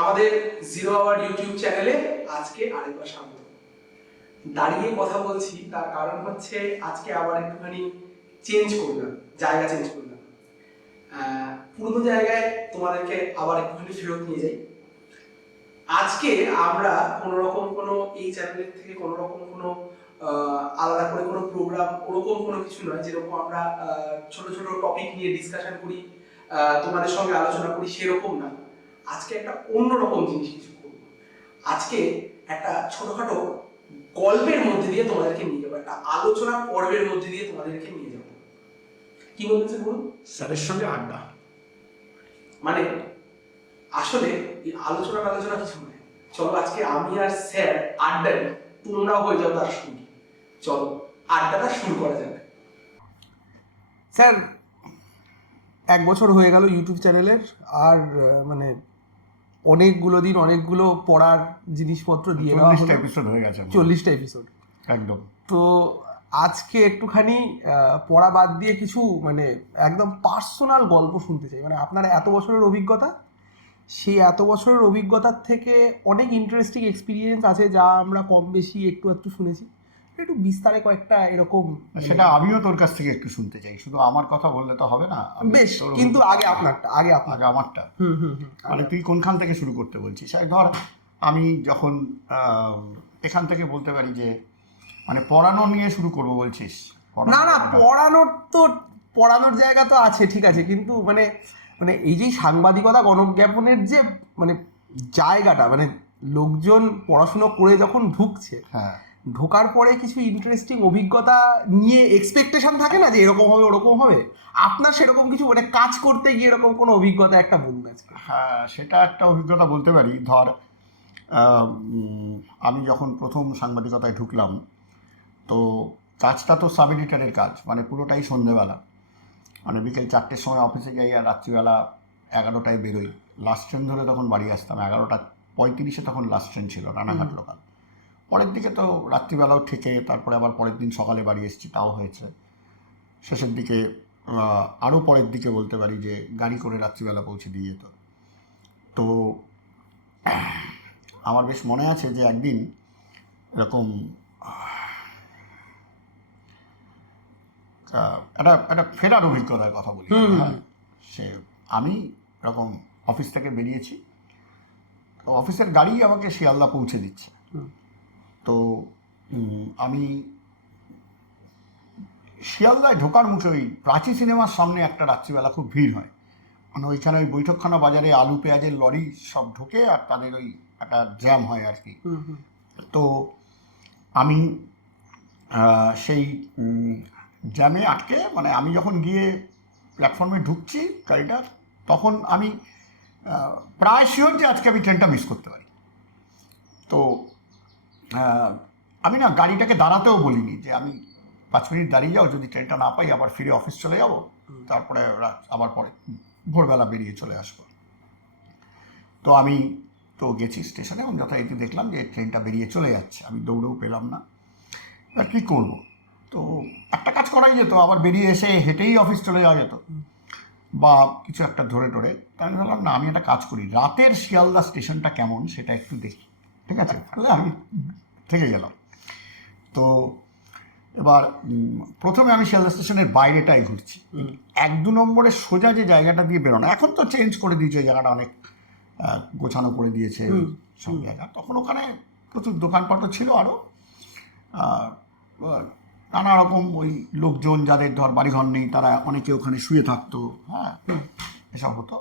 আমাদের zero our YouTube চ্যানেলে আজকে আরেকবার স্বাগত। দাঁড়িয়ে কথা বলছি তার কারণ হচ্ছে আজকে আবার একটুখানি চেঞ্জ করলাম, জায়গা চেঞ্জ করলাম। পুরনো জায়গায় তোমাদেরকে আবার একটুখানি ফেরত নিয়ে যাই। আজকে আমরা কোনো এই চ্যানেলের থেকে কোনো আলাদা করে কোনো প্রোগ্রাম ওরকম কোনো কিছু নয়, যেরকম আমরা ছোট ছোট টপিক নিয়ে ডিসকাশন করি, তোমাদের সঙ্গে আলোচনা করি, সেরকম না। আজকে একটা অন্যরকম জিনিস কিছু করবো। আজকে একটা ছোটখাটো গল্পের মধ্যে দিয়ে তোমাদেরকে নিয়ে যাবো, একটা আলোচনা পর্বের মধ্যে দিয়ে তোমাদেরকে নিয়ে যাবো। কি বলতেছে বলুন? স্যারের সঙ্গে আড্ডা। মানে আসলে এই আলোচনা কিছু নয়। চলো আজকে আমি আর স্যার আড্ডায়, তোমরাও হয়ে যাও তার সঙ্গে। চলো আড্ডাটা শুরু করা যাবে। স্যার 1 বছর হয়ে গেল ইউটিউব চ্যানেলের, আর মানে অনেকগুলো দিন অনেকগুলো পড়ার জিনিসপত্র দিয়ে দেওয়া হলো। 40টা এপিসোড হয়ে গেছে। 40টা এপিসোড একদম। তো আজকে একটুখানি পড়া বাদ দিয়ে কিছু মানে একদম পার্সোনাল গল্প শুনতে চাই। মানে আপনার এত বছরের অভিজ্ঞতা, সেই এত বছরের অভিজ্ঞতার থেকে অনেক ইন্টারেস্টিং এক্সপিরিয়েন্স আছে যা আমরা কম বেশি একটু শুনেছি। একটু বিস্তারে কয়েকটা এরকম সেটা আমিও তোর কাছ থেকে একটু শুনতে চাই। শুধু আমার কথা বললে তো হবে না। বেশ, কিন্তু আগে আপনারটা। আগে আমারটা। মানে তুই কোনখান থেকে শুরু করতে বলছিস? ধর আমি যখন এখান থেকে বলতে পারি যে মানে পড়ানো নিয়ে শুরু করবো বলছিস? না, পড়ানোর জায়গা তো আছে, ঠিক আছে, কিন্তু মানে মানে এই যে সাংবাদিকতা গণজ্ঞাপনের যে মানে জায়গাটা, মানে লোকজন পড়াশুনো করে যখন ঢুকছে, হ্যাঁ, ঢোকার পরে কিছু ইন্টারেস্টিং অভিজ্ঞতা নিয়ে এক্সপেকটেশন থাকে না যে এরকম হবে ওরকম হবে। আপনার সেরকম কিছু মানে কাজ করতে গিয়ে এরকম কোনো অভিজ্ঞতা একটা বলুন আজকে। হ্যাঁ, সেটা একটা অভিজ্ঞতা বলতে পারি। ধর আমি যখন প্রথম সাংবাদিকতায় ঢুকলাম, তো কাজটা তো সাব এডিটারের কাজ, মানে পুরোটাই সন্ধ্যেবেলা। মানে বিকেল 4টের সময় অফিসে যাই আর রাত্রিবেলা 11টায় বেরোই। লাস্ট ট্রেন ধরে তখন বাড়ি আসতাম 11:35 তখন লাস্ট ট্রেন ছিল রানাঘাট লোকাল। পরের দিকে তো রাত্রিবেলাও থেকে তারপরে আবার পরের দিন সকালে বাড়ি এসেছি, তাও হয়েছে। শেষের দিকে আরও পরের দিকে বলতে পারি যে গাড়ি করে রাত্রিবেলা পৌঁছে দিয়ে যেত। তো আমার বেশ মনে আছে যে একদিন এরকম একটা ফেরার অভিজ্ঞতার কথা বলি। হ্যাঁ, সে আমি এরকম অফিস থেকে বেরিয়েছি, তো অফিসের গাড়ি আমাকে শিয়ালদা পৌঁছে দিচ্ছে। তো আমি শিয়ালদায় ঢোকার মুখে ওই প্রাচী সিনেমার সামনে একটা রাত্রিবেলা খুব ভিড় হয়, মানে ওইখানে ওই বৈঠকখানা বাজারে আলু পেঁয়াজের লরি সব ঢোকে আর তাদের ওই একটা জ্যাম হয় আর কি। তো আমি সেই জ্যামে আটকে, মানে আমি যখন গিয়ে প্ল্যাটফর্মে ঢুকছি গাড়িটার, তখন আমি প্রায় শিওর যে আজকে আমি ট্রেনটা মিস করতে পারি। তো আমি না গাড়িটাকে দাঁড়াতেও বলিনি, যে আমি 5 মিনিট দাঁড়িয়ে যাও, যদি ট্রেনটা না পাই আবার ফিরে অফিস চলে যাব, তারপরে আবার পরে ভোরবেলা বেরিয়ে চলে আসবো। তো আমি তো গেছি স্টেশনে এবং যথারীতি দেখলাম যে ট্রেনটা বেরিয়ে চলে যাচ্ছে। আমি দৌড়েও পেলাম না, আর কী করবো? তো একটা কাজ করাই যেত, আবার বেরিয়ে এসে হেঁটেই অফিস চলে যাওয়া যেত বা কিছু একটা ধরে টরে। তাই আমি বললাম না, আমি একটা কাজ করি, রাতের শিয়ালদা স্টেশনটা কেমন সেটা একটু দেখি। ঠিক আছে, তাহলে আমি থেকে গেলাম। তো এবার প্রথমে আমি শিয়ালদা স্টেশনের বাইরেটাই ঘুরছি। 1-2 নম্বরের সোজা যে জায়গাটা দিয়ে বেরোনো, এখন তো চেঞ্জ করে দিয়েছে ওই জায়গাটা, অনেক গোছানো করে দিয়েছে সব জায়গা। তখন ওখানে প্রচুর দোকানপাটও ছিল, আরও নানা রকম ওই লোকজন যাদের ধর বাড়িঘর নেই তারা অনেকে ওখানে শুয়ে থাকতো। হ্যাঁ, এসব হতো।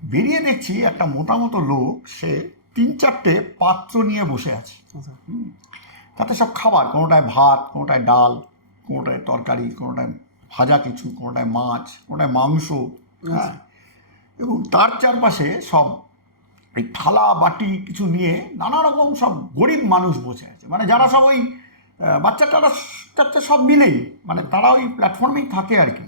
বেরিয়ে দেখছি একটা মোটামতো লোক, সে 3-4টে পাত্র নিয়ে বসে আছে। তাতে সব খাবার, কোনোটায় ভাত, কোনোটায় ডাল, কোনোটায় তরকারি, কোনোটায় ভাজা কিছু, কোনোটায় মাছ, কোনোটায় মাংস। হ্যাঁ, এবং তার চারপাশে সব এই থালা বাটি কিছু নিয়ে নানা রকম সব গরিব মানুষ বসে আছে, মানে যারা সব ওই বাচ্চা টাচ্চা সব মিলেই, মানে তারা ওই প্ল্যাটফর্মেই থাকে আর কি।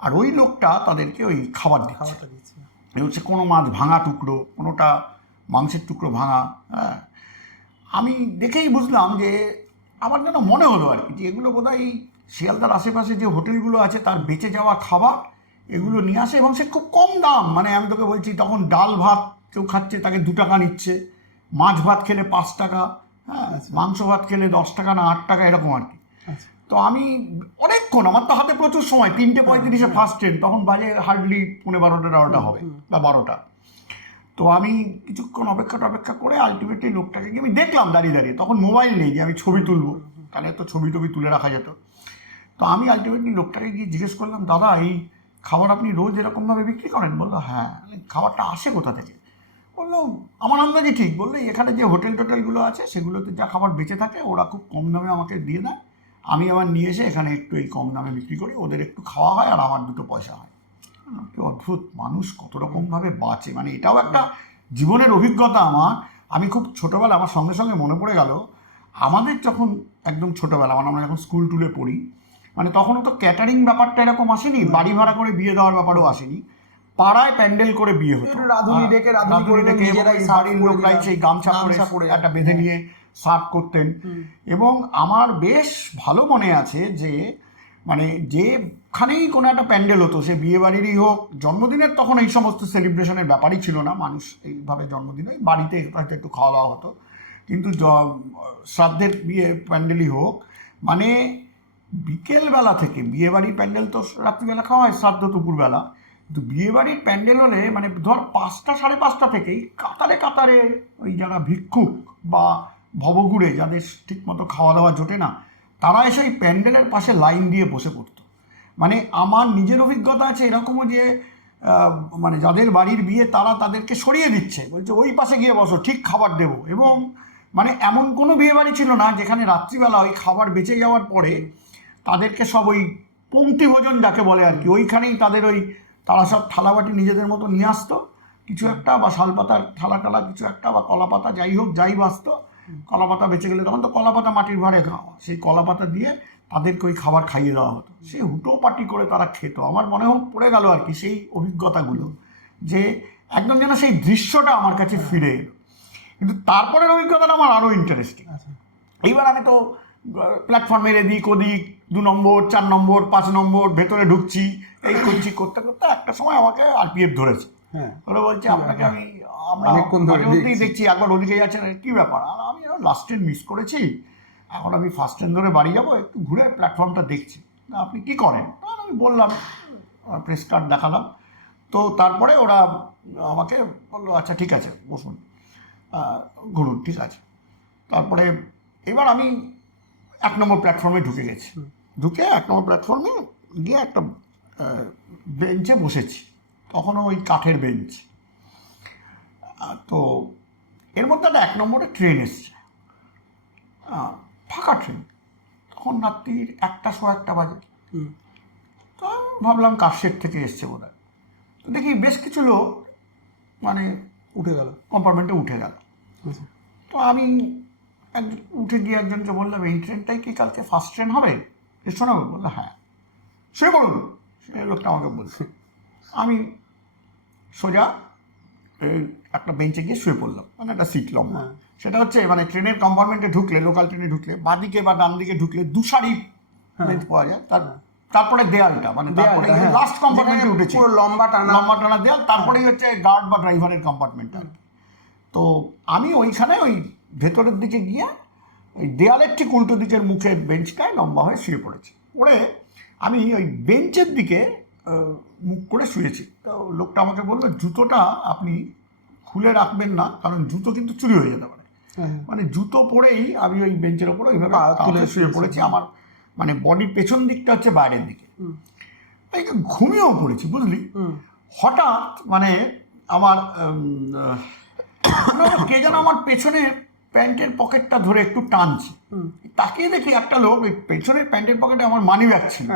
আর ওই লোকটা তাদেরকে ওই খাবার দিচ্ছে। হচ্ছে কোনো মাছ ভাঙা টুকরো, কোনোটা মাংসের টুকরো ভাঙা। হ্যাঁ, আমি দেখেই বুঝলাম যে, আমার যেন মনে হলো আর কি, যে এগুলো বোধহয় এই শিয়ালদার আশেপাশে যে হোটেলগুলো আছে তার বেঁচে যাওয়া খাবার এগুলো নিয়ে আসে, এবং সে খুব কম দাম। মানে আমি তোকে বলছি, তখন ডাল ভাত কেউ খাচ্ছে তাকে 2 টাকা নিচ্ছে, মাছ ভাত খেলে 5 টাকা, হ্যাঁ, মাংস ভাত খেলে 10 টাকা না 8 টাকা এরকম আর কি। তো আমি অনেকক্ষণ, আমার তো হাতে প্রচুর সময়, 3:35 ফার্স্ট ট্রেন, তখন বাজে হার্ডলি 11:30 হবে বা 12টা। তো আমি কিছুক্ষণ অপেক্ষা করে আলটিমেটলি লোকটাকে গিয়ে আমি দেখলাম দাঁড়িয়ে দাঁড়িয়ে, তখন মোবাইল নেই যে আমি ছবি তুলবো, তাহলে তো ছবি তুলে রাখা যেত। তো আমি আলটিমেটলি লোকটাকে গিয়ে জিজ্ঞেস করলাম, দাদা এই খাবার আপনি রোজ এরকমভাবে বিক্রি করেন? বললো হ্যাঁ। খাবারটা আসে কোথা থেকে? বললো আমার আন্দাজে ঠিক। বললো এখানে যে টোটেলগুলো আছে সেগুলোতে যা খাবার বেঁচে থাকে ওরা খুব কম দামে আমাকে দিয়ে দেয়, আমি আবার নিয়ে এসে এখানে একটু এই কম দামে বিক্রি করি, ওদের একটু খাওয়া হয় আর আমার 2 পয়সা হয়। কি অদ্ভুত, মানুষ কত রকমভাবে বাঁচে। মানে এটাও একটা জীবনের অভিজ্ঞতা আমার। আমি খুব ছোটোবেলা, আমার সঙ্গে সঙ্গে মনে পড়ে গেল, আমাদের যখন একদম ছোটোবেলা, মানে আমরা যখন স্কুল টুলে পড়ি, মানে তখনও তো ক্যাটারিং ব্যাপারটা এরকম আসেনি, বাড়ি ভাড়া করে বিয়ে দেওয়ার ব্যাপারও আসেনি, পাড়ায় প্যান্ডেল করে বিয়ে হতো, রাঁধুনি ডেকে বাড়ির লোকরাই সেই গামছা পরে একটা বেঁধে নিয়ে সার্ভ করতেন। এবং আমার বেশ ভালো মনে আছে যে মানে যেখানেই কোনো একটা প্যান্ডেল হতো, সে বিয়ে বাড়িরই হোক, জন্মদিনের তখন এই সমস্ত সেলিব্রেশনের ব্যাপারই ছিল না, মানুষ এইভাবে জন্মদিনে বাড়িতে হয়তো একটু খাওয়া দাওয়া হতো, কিন্তু শ্রাদ্ধের বিয়ে প্যান্ডেলই হোক, মানে বিকেলবেলা থেকে, বিয়ে বাড়ির প্যান্ডেল তো রাত্রিবেলা খাওয়া হয়, শ্রাদ্ধ দুপুরবেলা, কিন্তু বিয়ে বাড়ির প্যান্ডেল হলে মানে ধর 5টা 5:30 থেকেই কাতারে ওই যারা ভিক্ষুক বা ভবঘুরে, যাদের ঠিকমতো খাওয়া দাওয়া জোটে না, তারা এসে ওই প্যান্ডেলের পাশে লাইন দিয়ে বসে পড়তো। মানে আমার নিজের অভিজ্ঞতা আছে এরকমও যে মানে যাদের বাড়ির বিয়ে তারা তাদেরকে সরিয়ে দিচ্ছে, বলছে ওই পাশে গিয়ে বসো, ঠিক খাবার দেবো। এবং মানে এমন কোনো বিয়ে বাড়ি ছিল না যেখানে রাত্রিবেলা ওই খাবার বেঁচে যাওয়ার পরে তাদেরকে সব ওই পংক্তি ভোজন যাকে বলে আর কি, ওইখানেই তারা সব থালাবাটি নিজেদের মতো নিয়ে আসতো, কিছু একটা বা শালপাতার থালা কিছু একটা বা কলাপাতা যাই হোক, যাই বাঁচতো, কলাপাতা বেঁচে গেলে তখন তো কলাপাতা মাটির ভাঁড়ে খাওয়া, সেই কলাপাতা দিয়ে তাদেরকে ওই খাবার খাইয়ে দেওয়া হতো, সেই হুটো পাটি করে তারা খেত। আমার মনে পড়ে গেল আর কি সেই অভিজ্ঞতাগুলো, যে একদম যেন সেই দৃশ্যটা আমার কাছে ফিরে এলো। কিন্তু তারপরের অভিজ্ঞতাটা আমার আরও ইন্টারেস্টিং। এইবার আমি তো প্ল্যাটফর্মের এদিক ওদিক 2 নম্বর 4 নম্বর 5 নম্বর ভেতরে ঢুকছি, এই করতে একটা সময় আমাকে আরপিএফ ধরেছে। ওরা বলছে আপনাকে আমরা দেখছি, একবার ওদিকে যাচ্ছেন, কী ব্যাপার? আর আমি লাস্ট ট্রেন মিস করেছি, এখন আমি ফার্স্ট ট্রেন ধরে বাড়ি যাবো, একটু ঘুরে প্ল্যাটফর্মটা দেখছি। আপনি কি করেন? আমি বললাম, প্রেস কার্ড দেখালাম। তো তারপরে ওরা আমাকে বললো আচ্ছা ঠিক আছে বসুন, ঘুরুন, ঠিক আছে। তারপরে এবার আমি 1 নম্বর প্ল্যাটফর্মে ঢুকে গেছি, ঢুকে 1 নম্বর প্ল্যাটফর্মে গিয়ে একটা বেঞ্চে বসেছি, তখনও ওই কাঠের বেঞ্চ। তো এর মধ্যে একটা 1 নম্বরে ট্রেন এসছে, ফাঁকা ট্রেন, তখন রাত্রির 1টা বাজে। তো আমি ভাবলাম কারশেড থেকে এসছে বোধ হয়। তো দেখি বেশ কিছু লোক মানে উঠে গেল, কম্পার্টমেন্টে উঠে গেল। তো আমি উঠে গিয়ে একজনকে বললাম এই ট্রেনটাই কি কালকে ফার্স্ট ট্রেন হবে, স্টেশন হবে? বললো হ্যাঁ। সে বলুন, সে লোকটা আমাকে বলছে। আমি সোজা একটা বেঞ্চে গিয়ে শুয়ে পড়লাম, মানে একটা সিট লম্বা। সেটা হচ্ছে মানে ট্রেনের কম্পার্টমেন্টে ঢুকলে, লোকাল ট্রেনে ঢুকলে বাঁদিকে বা ডান দিকে ঢুকলে 2 সারি বেঞ্চ পাওয়া যায়, তারপরে দেয়ালটা, মানে তারপরে লাস্ট কম্পার্টমেন্টে উঠেছি, লম্বা টানা দেয়াল, তারপরেই হচ্ছে গার্ড বা ড্রাইভারের কম্পার্টমেন্ট। তো আমি ওইখানে ওই ভেতরের দিকে গিয়ে ওই দেয়ালের ঠিক উল্টো দিকের মুখের বেঞ্চটায় লম্বা হয়ে শুয়ে পড়েছি। পড়ে আমি ওই বেঞ্চের দিকে মুখ করে শুয়েছি। তো লোকটা আমাকে বললো জুতোটা আপনি খুলে রাখবেন না, কারণ জুতো কিন্তু চুরি হয়ে যেতে পারে। মানে জুতো পরেই আমি ওই বেঞ্চের ওপরে ওইভাবে তুলে শুয়ে পড়েছি, আমার মানে বডির পেছন দিকটা হচ্ছে বাইরের দিকে, ঘুমিয়েও পড়েছি বুঝলি। হঠাৎ মানে আমার কে যেন আমার পেছনে প্যান্টের পকেটটা ধরে একটু টানছে, তাকিয়ে দেখি একটা লোক ওই পেছনের প্যান্টের পকেটে আমার মানি ব্যাগ ছিল,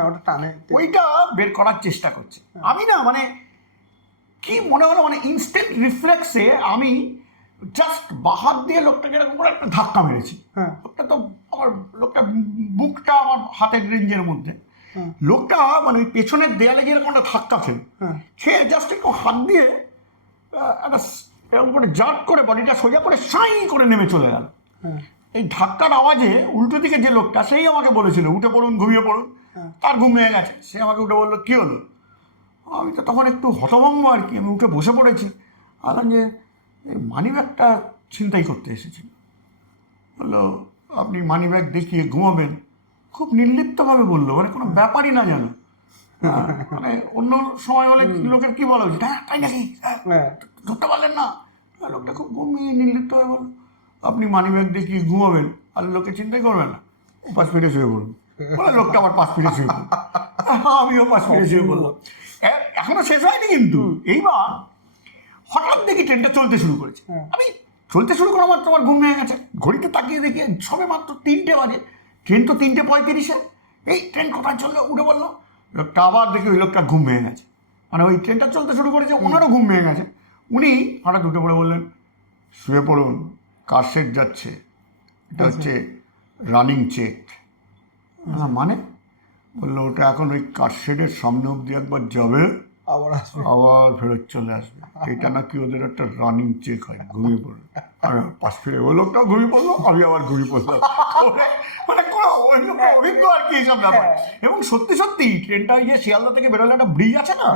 ওইটা বের করার চেষ্টা করছে। আমি না মানে কি মনে হলো, মানে ইনস্ট্যান্ট রিফ্লেক্সে আমি জাস্ট বাহাত দিয়ে লোকটাকে এরকম করে একটা ধাক্কা মেরেছি। লোকটা তো আমার বুকটা আমার হাতের রেঞ্জের মধ্যে, লোকটা মানে ওই পেছনের দেয়ালে গিয়ে এরকম একটা ধাক্কা খেয়ে জাস্ট একটু হাত দিয়ে একটা এরকম করে জাট করে বডিটা সোজা করে সাই করে নেমে চলে গেল। এই ধাক্কার আওয়াজে উল্টো দিকে যে লোকটা, সেই আমাকে বলেছিল উঠে পড়ুন, ঘুমিয়ে পড়ুন। তার ঘুম ভেঙে গেছে, সে আমাকে উঠে বললো কী হলো। আমি তো তখন একটু হতভম্ব আর কি, আমি উঠে বসে পড়েছি। বললাম যে এই মানিব্যাগটা ছিনতাই করতে এসেছিল। বললো আপনি মানিব্যাগ দেখিয়ে ঘুমাবেন, খুব নির্লিপ্তভাবে বললো, মানে কোনো ব্যাপারই না জানো। মানে অন্য সময় হলে লোকের কি বলা উচিত, হ্যাঁ তাই নাকি, ধরতে পারলেন না? লোকটা খুব ঘুমিয়ে নির্লিপ্ত হয়ে বললো আপনি মানিব্যাগ দেখিয়ে ঘুমাবেন আর লোকে চিন্তাই করবেন না, পাশ ফিরে শুয়ে পড়ুন। বলে লোকটা আবার পাশ ফিরে শুয়ে পড়ল, আমিও পাশ ফিরে শুয়ে পড়লাম। এখনো শেষ হয়নি কিন্তু। এইবার হঠাৎ দেখি ট্রেনটা চলতে শুরু করেছে। আমি চলতে শুরু করা মাত্র আমার ঘুম ভেঙে গেছে। ঘড়িতে তাকিয়ে দেখি সবে মাত্র 3টে বাজে, ট্রেন তো 3:35। এই ট্রেন কোথায় চললো, উঠে বললো। লোকটা আবার দেখি ওই লোকটা ঘুম ভেঙে গেছে, মানে ওই ট্রেনটা চলতে শুরু করেছে, ওনারও ঘুম ভেঙে গেছে। উনি হঠাৎ উঠে পড়ে বললেন শুয়ে পড়ুন, কার সেট যাচ্ছে, এটা হচ্ছে রানিং চেক। মানে বললো ওটা এখন ওই কার শেডের সামনে অব্দি একবার যাবে, আবার ফেরত চলে আসবে, এটা নাকি ওদের একটা রানিং চেক হয়। ঘুমিয়ে পড়লো, আর পাশ ফিরে ওই লোকটাও ঘুমিয়ে পড়লো, আমি আবার ঘুমিয়ে পড়লাম। মানে কোনো অভিজ্ঞ আর কি এইসব ব্যাপার। এবং সত্যি সত্যি ট্রেনটা ওই যে শিয়ালদা থেকে বেরোলে একটা ব্রিজ আছে না,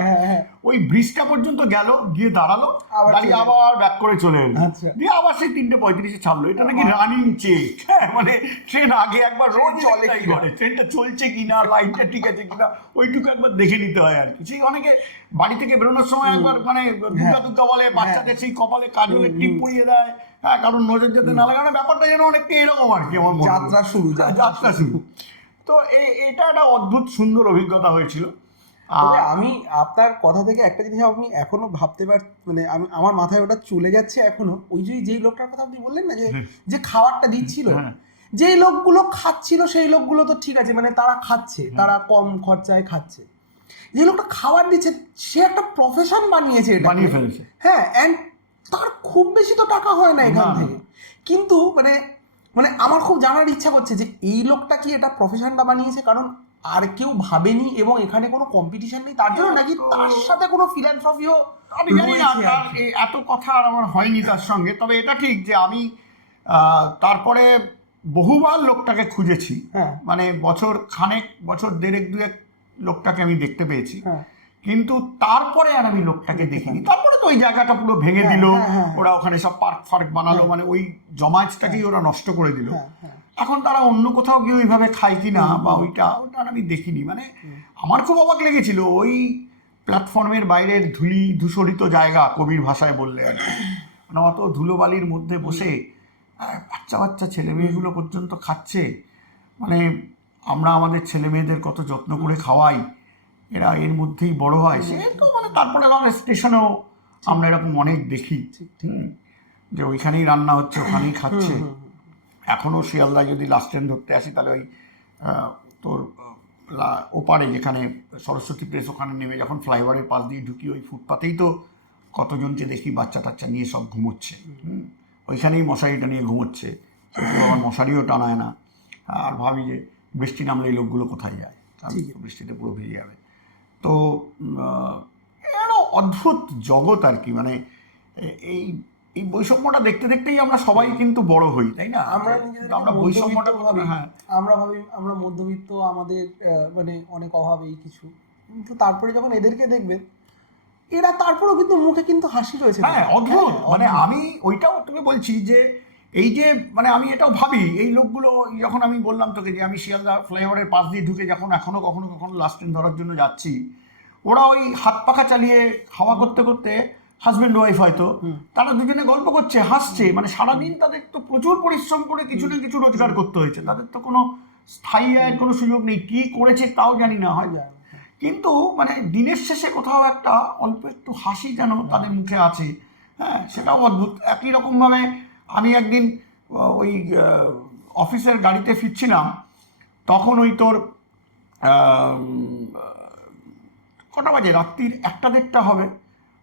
ওই ব্রিজটা পর্যন্ত গেল, গিয়ে দাঁড়ালো, দাঁড়িয়ে আবার ব্যাক করে চলে এলো, দিয়ে আবার সেই 3:35 ছাড়লো। এটা নাকি রানিং চেক। মানে ট্রেন আগে একবার রোজ চলে করে, ট্রেনটা চলছে কিনা, লাইনটা ঠিক আছে কিনা, ওইটুকু একবার দেখে নিতে হয় আর কি। সেই অনেকে বাড়ি থেকে বেরোনোর সময় একবার মানে দুর্গা দুর্গা বলে, বাচ্চাদের সেই কপালে কাজলের টিপ পরিয়ে দেয়, হ্যাঁ, কারণ নজর যেতে না লাগানো, ব্যাপারটা যেন অনেকটা এরকম আর কি। আমার যাত্রা শুরু। তো এটা একটা অদ্ভুত সুন্দর অভিজ্ঞতা হয়েছিল। আমি আপনার কথা থেকে একটা জিনিস আমি এখনো ভাবতে মানে আমি আমার মাথায় ওটা চলে যাচ্ছে এখনো। ওই যেই লোকটার কথা আপনি বললেন না, যে খাবারটা দিচ্ছিল, যেই লোকগুলো খাচ্ছিল সেই লোকগুলো তো ঠিক আছে, মানে তারা খাচ্ছে, তারা কম খরচায় খাচ্ছে। যে লোকটা খাবার দিচ্ছে সে একটা প্রফেশন বানিয়েছে, বানিয়ে ফেলেছে। হ্যাঁ, অ্যান্ড তার খুব বেশি তো টাকা হয় না এখান থেকে। কিন্তু মানে আমার খুব জানার ইচ্ছা করছে যে এই লোকটা কি এটা প্রফেশনটা বানিয়েছে কারণ আর কেউ ভাবেনি এবং এখানে কোনো কম্পিটিশন নেই তার জন্য, নাকি তার সাথে কোনো ফিলান্থ্রপিও? আমি জানি না, এত কথা আর আমার হয়নি তার সঙ্গে। তবে এটা ঠিক যে আমি তারপরে বহুবার লোকটাকে খুঁজেছি, মানে বছর খানেক, বছর দেড়েক দুয়েক লোকটাকে আমি দেখতে পেয়েছি, কিন্তু তারপরে আর আমি লোকটাকে দেখিনি। তারপরে তো ওই জায়গাটা পুরো ভেঙে দিল, ওরা ওখানে সব পার্ক ফার্ক বানালো, মানে ওই জমায়েতটাকেই ওরা নষ্ট করে দিল। এখন তারা অন্য কোথাও গিয়ে ওইভাবে খায় কিনা বা ওইটা আমি দেখিনি। মানে আমার খুব অবাক লেগেছিল ওই প্ল্যাটফর্মের বাইরের ধুলি ধূসরিত জায়গা, কবির ভাষায় বললে আর কি, মানে অত ধুলোবালির মধ্যে বসে বাচ্চা বাচ্চা ছেলে মেয়েগুলো পর্যন্ত খাচ্ছে। মানে আমরা আমাদের ছেলে মেয়েদের কত যত্ন করে খাওয়াই, এরা এর মধ্যেই বড় হয়। সে তো মানে তারপরে আমাদের স্টেশনেও আমরা এরকম অনেক দেখি যে ওইখানেই রান্না হচ্ছে, ওখানেই খাচ্ছে। এখনও শিয়ালদায় যদি লাস্ট ট্রেন ধরতে আসি তাহলে ওই তোর ওপারে যেখানে সরস্বতী প্রেস, ওখানে নেমে যখন ফ্লাইওভারের পাশ দিয়ে ঢুকি, ওই ফুটপাতেই তো কতজনকে দেখি বাচ্চা টাচ্চা নিয়ে সব ঘুমোচ্ছে। ওইখানেই মশারিটা নিয়ে ঘুমোচ্ছে, আবার মশারিও টানায় না। আর ভাবি যে বৃষ্টি নামলে এই লোকগুলো কোথায় যায়, বৃষ্টিতে পুরো ভিজে যাবে। তো একটা অদ্ভুত জগৎ আর কি। মানে এই এই বৈষম্যটা দেখতে দেখতেই আমরা সবাই কিন্তু বড় হই, তাই না? আমরা বৈষম্যটা ভাবি, হ্যাঁ আমরা মধ্যবিত্ত, আমাদের মানে অনেক অভাব এই কিছু, কিন্তু তারপরে যখন এদেরকে দেখবেন এরা তারপরেও কিন্তু মুখে কিন্তু হাসি রয়েছে। হ্যাঁ, অদ্ভুত। মানে আমি ওইটাও তোকে বলছি যে এই যে মানে আমি এটাও ভাবি, এই লোকগুলো যখন আমি বললাম তোকে যে আমি শিয়ালদা ফ্লাইওভারের পাশ দিয়ে ঢুকে যখন এখনো কখনো কখনো লাস্ট ট্রেন ধরার জন্য যাচ্ছি, ওরা ওই হাত পাখা চালিয়ে হাওয়া করতে করতে, হাজব্যান্ড ওয়াইফ হয়তো, তারা দুজনে গল্প করছে, হাসছে। মানে সারাদিন তাদের তো প্রচুর পরিশ্রম করে কিছু না কিছু রোজগার করতে হয়েছে, তাদের তো কোনো স্থায়ী আয়ের কোনো সুযোগ নেই। কি করেছে তাও জানি না, হয় যায়, কিন্তু মানে দিনের শেষে কোথাও একটা অল্প একটু হাসি যেন তাদের মুখে আছে। হ্যাঁ, সেটাও অদ্ভুত। একই রকমভাবে আমি একদিন ওই অফিসের গাড়িতে ফিরছিলাম, তখন ওই তোর কটা বাজে, রাত্রির 1টা-1:30 হবে।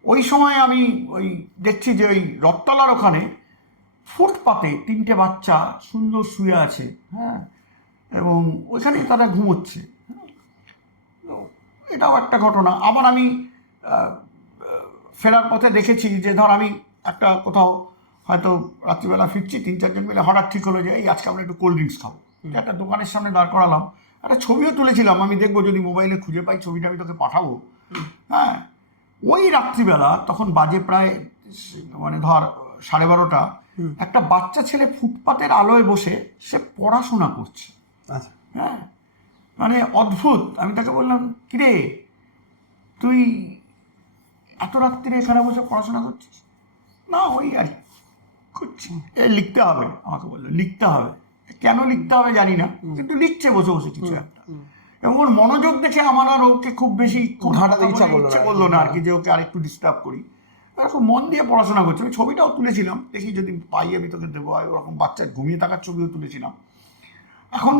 ওই সময় আমি ওই দেখছি যে ওই রথতলার ওখানে ফুটপাতে 3টে বাচ্চা সুন্দর শুয়ে আছে, হ্যাঁ, এবং ওইখানেই তারা ঘুমোচ্ছে। এটাও একটা ঘটনা। আবার আমি ফেরার পথে দেখেছি যে ধর আমি একটা কোথাও হয়তো রাত্রিবেলা ফিরছি, 3-4 জন মিলে হঠাৎ ঠিক হলো যে এই আজকে আমরা একটু কোল্ড ড্রিঙ্কস খাবো, একটা দোকানের সামনে দাঁড় করালাম, একটা ছবিও তুলেছিলাম। আমি দেখবো যদি মোবাইলে খুঁজে পাই ছবিটা আমি তোকে পাঠাবো। হ্যাঁ, ওই রাত্রিবেলা তখন বাজে প্রায় মানে ধর 12:30 একটা বাচ্চা ছেলে ফুটপাতের আলোয় বসে সে পড়াশোনা করছে। আচ্ছা। হ্যাঁ, মানে অদ্ভুত। আমি তাকে বললাম, কিরে তুই এত রাত্রিরে এখানে বসে পড়াশোনা করছিস? না ওই আর কি করছি। লিখতে হবে, আমাকে বললো লিখতে হবে। কেন লিখতে হবে জানি না, কিন্তু লিখছে বসে বসে কিছু একটা। এবং ওর মনোযোগ দেখে আমার আর ওকে খুব বেশি ঘাটাতে ইচ্ছা করলো না আর কি, যে ওকে আরেকটু ডিস্টার্ব করি। খুব মন দিয়ে পড়াশোনা করছে। আমি ছবিটাও তুলেছিলাম, দেখি যদি পাই আমি তোকে দেবো। ওরকম বাচ্চার ঘুমিয়ে থাকার ছবিও তুলেছিলাম। এখন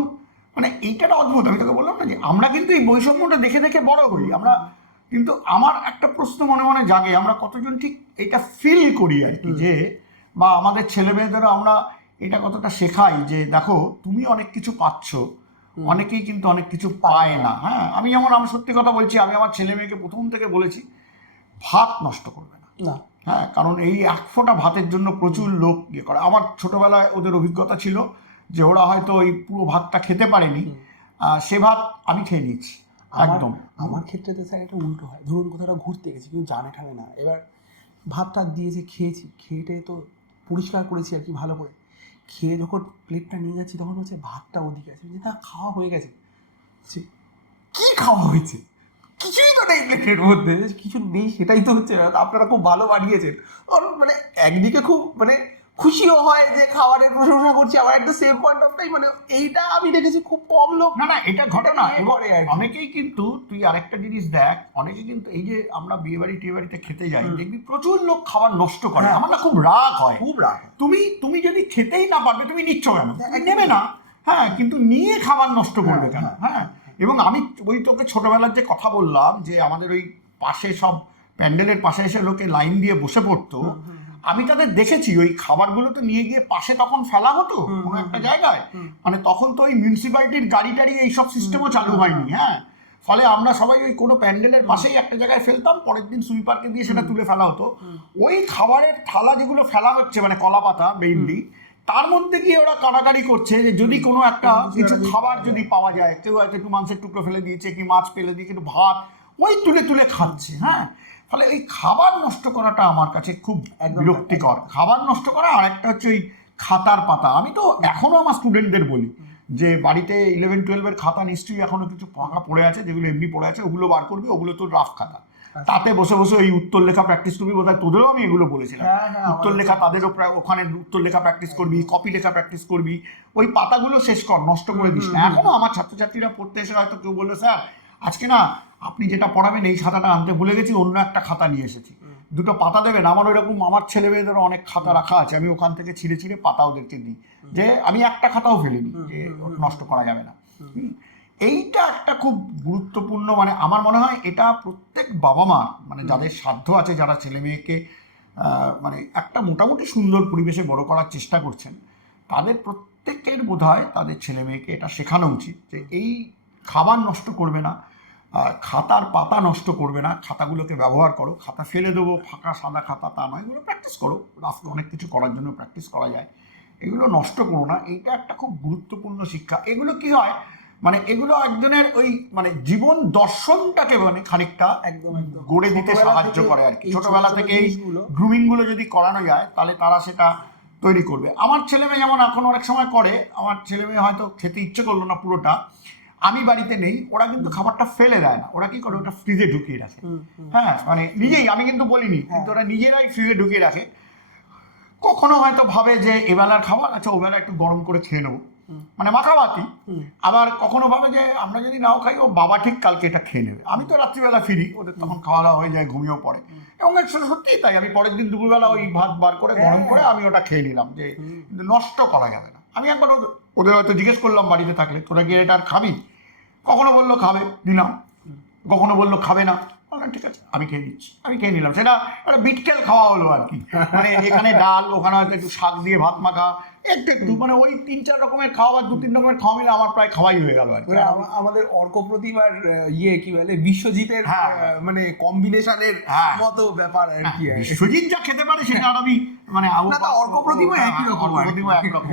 মানে এইটা অদ্ভুত। আমি তোকে বললাম না যে আমরা কিন্তু এই বৈষম্যটা দেখে দেখে বড় হই আমরা, কিন্তু আমার একটা প্রশ্ন মনে মনে জাগে, আমরা কতজন ঠিক এটা ফিল করি আর কি, যে বা আমাদের ছেলে মেয়েদেরও আমরা এটা কতটা শেখাই যে দেখো তুমি অনেক কিছু পাচ্ছ, অনেকেই কিন্তু অনেক কিছু পায় না। হ্যাঁ, আমি সত্যি কথা বলছি, আমি আমার ছেলে মেয়েকে প্রথম থেকে বলেছি ভাত নষ্ট করবে না। হ্যাঁ, কারণ এই এক ফোঁটা ভাতের জন্য প্রচুর লোক ইয়ে করে। আমার ছোটবেলায় ওদের অভিজ্ঞতা ছিল যে ওরা হয়তো ওই পুরো ভাতটা খেতে পারেনি, সে ভাত আমি খেয়ে নিয়েছি একদম। আমার ক্ষেত্রে তো স্যার এটা উল্টো হয়। ধরুন কোথাও ঘুরতে গেছি, কেউ জানে ঠানে না, এবার ভাতটা দিয়েছে, খেয়েছি, খেয়েটে তো পরিষ্কার করেছি আর কি ভালো করে, খেয়ে যখন প্লেটটা নিয়ে যাচ্ছি তখন হচ্ছে ভাতটা ওদিকে আছে, যে হ্যাঁ খাওয়া হয়ে গেছে। কি খাওয়া হয়েছে? কিছুই তো নেই প্লেটের মধ্যে, কিছু নেই সেটাই তো হচ্ছে। আপনারা খুব ভালো বানিয়েছেন, মানে একদিকে খুব মানে খুশিও হয় যে খাবারের প্রশংসা করছি, আবার একটা সেম পয়েন্ট অফ টাইম মানে এইটা আমি দেখেছি খুব কম লোক না এটা ঘটনা করে। আর অনেকেই কিন্তু, তুই আরেকটা জিনিস দেখ, অনেকে কিন্তু এই যে আমরা বিয়ে বাড়ি টিয়ে বাড়িতে খেতে যাই, দেখবি প্রচুর লোক খাবার নষ্ট করে। আমার না খুব রাগ হয়, খুব রাগ। তুমি যদি খেতেই না পারবে তুমি নিচ্ছ কেন? নেবে না। হ্যাঁ, কিন্তু নিয়ে খাবার নষ্ট করবে কেন? হ্যাঁ, এবং আমি ওই তোকে ছোটবেলার যে কথা বললাম যে আমাদের ওই পাশে সব প্যান্ডেলের পাশে এসে লোকে লাইন দিয়ে বসে পড়তো, আমি তাদের দেখেছি ওই খাবারগুলো তো নিয়ে গিয়ে পাশে তখন ফেলা হতো কোনো একটা জায়গায়। মানে তখন তো ওই মিউনিসিপ্যালিটির গাড়ি টাড়ি এইসব সিস্টেমও চালু হয়নি। হ্যাঁ, ফলে আমরা সবাই ওই কোনো প্যান্ডেলের পাশেই একটা জায়গায় ফেলতাম, পরের দিন সুইপারকে দিয়ে সেটা তুলে ফেলা হতো। ওই খাবারের থালা যেগুলো ফেলা হচ্ছে মানে কলা পাতা মেইনলি, তার মধ্যে গিয়ে ওরা কাড়াকাড়ি করছে যে যদি কোনো একটা কিছু খাবার যদি পাওয়া যায়, কেউ একটু মাংসের টুকরো ফেলে দিয়েছে, কি মাছ ফেলে দিয়ে একটু ভাত ওই তুলে তুলে খাচ্ছে। হ্যাঁ, ফলে এই খাবার নষ্ট করাটা আমার কাছে খুব বিরক্তিকর। খাবার নষ্ট করা, আর একটা হচ্ছে ওই খাতার পাতা। আমি তো এখনো আমার স্টুডেন্টদের বলি যে বাড়িতে 11-12 খাতা নিশ্চয়ই এখনো কিছু ফাঁকা পড়ে আছে, যেগুলো এমনি পড়ে আছে ওগুলো বার করবি, ওগুলো তো রাফ খাতা, তাতে বসে বসে ওই উত্তর লেখা প্র্যাকটিস করবি। বোধহয় তোদেরও আমি এগুলো বলেছিলাম, উত্তর লেখা তাদেরও ওখানে উত্তর লেখা প্র্যাকটিস করবি, কপি লেখা প্র্যাকটিস করবি, ওই পাতাগুলো শেষ কর, নষ্ট করে দিস না। এখনো আমার ছাত্রছাত্রীরা পড়তে এসে হয়তো কেউ বললো স্যার আজকে না আপনি যেটা পড়াবেন এই খাতাটা আনতে ভুলে গেছি, অন্য একটা খাতা নিয়ে এসেছি, দুটো পাতা দেবেন। আমার ওইরকম আমার ছেলে মেয়েদেরও অনেক খাতা রাখা আছে, আমি ওখান থেকে ছিঁড়ে ছিঁড়ে পাতা ওদেরকে দিই, যে আমি একটা খাতাও ফেলিনি, যে নষ্ট করা যাবে না। এইটা একটা খুব গুরুত্বপূর্ণ, মানে আমার মনে হয় এটা প্রত্যেক বাবা মা, মানে যাদের সাধ্য আছে, যারা ছেলে মেয়েকে মানে একটা মোটামুটি সুন্দর পরিবেশে বড় করার চেষ্টা করছেন, তাদের প্রত্যেকের বোধহয় তাদের ছেলে মেয়েকে এটা শেখানো উচিত যে এই খাবার নষ্ট করবে না, খাতার পাতা নষ্ট করবে না, খাতাগুলোকে ব্যবহার করো। খাতা ফেলে দেবো ফাঁকা সাদা খাতা তা নয়, এগুলো প্র্যাকটিস করো, রাস্তায় অনেক কিছু করার জন্য প্র্যাকটিস করা যায়, এগুলো নষ্ট করো না। এইটা একটা খুব গুরুত্বপূর্ণ শিক্ষা। এগুলো কি হয় মানে এগুলো একজনের ওই মানে জীবন দর্শনটাকে মানে খানিকটা একদম গড়ে দিতে সাহায্য করে আর কি। ছোটবেলা থেকে এই গ্রুমিং গুলো যদি করানো যায় তাহলে তারা সেটা তৈরি করবে। আমার ছেলে মেয়ে যেমন এখন অনেক সময় করে, আমার ছেলে মেয়ে হয়তো খেতে ইচ্ছে করলো না পুরোটা, আমি বাড়িতে নেই, ওরা কিন্তু খাবারটা ফেলে দেয় না, ওরা কি করে ওটা ফ্রিজে ঢুকিয়ে রাখে। হ্যাঁ, মানে নিজেই, আমি কিন্তু বলিনি, কিন্তু ওরা নিজেরাই ফ্রিজে ঢুকিয়ে রাখে। কখনো হয়তো ভাবে যে এবেলার খাবার আচ্ছা ওবেলা একটু গরম করে খেয়ে নেবো, মানে মাখামাখি। আবার কখনো ভাবে যে আমরা যদি নাও খাই ও বাবা ঠিক কালকে এটা খেয়ে নেবে। আমি তো রাত্রিবেলা ফিরি, ওদের তখন খাওয়া দাওয়া হয়ে যায়, ঘুমিয়েও পড়ে, এবং সত্যিই তাই, আমি পরের দিন দুপুরবেলা ওই ভাত বার করে গরম করে আমি ওটা খেয়ে নিলাম, যে নষ্ট করা যাবে না। আমি একবার ওদের হয়তো জিজ্ঞেস করলাম বাড়িতে থাকলে তোরা গিয়ে এটা আর খাবি, কখনো বললো খাবে, দিলাম, কখনো বললো খাবে না, ঠিক আছে আমি খেয়ে নিচ্ছি, আমি খেয়ে নিলাম। সেটা একটা বিটকেল খাওয়া হলো আর কি, মানে এখানে ডাল, ওখানে হয়তো একটু শাক দিয়ে ভাত মাখা, একটু মানে ওই 3-4 রকমের খাওয়া, 2-3 রকমের খাওয়া মিলে আমার প্রায় খাওয়াই হয়ে গেল আর কি। আমাদের অর্কপ্রতিমার কি বলে বিশ্বজিতের মানে কম্বিনেশনের মতো ব্যাপার আর কি। বিশ্বজিৎ যা খেতে পারে সেটা আর আমি মানে অর্কপ্রতিমা একই রকম,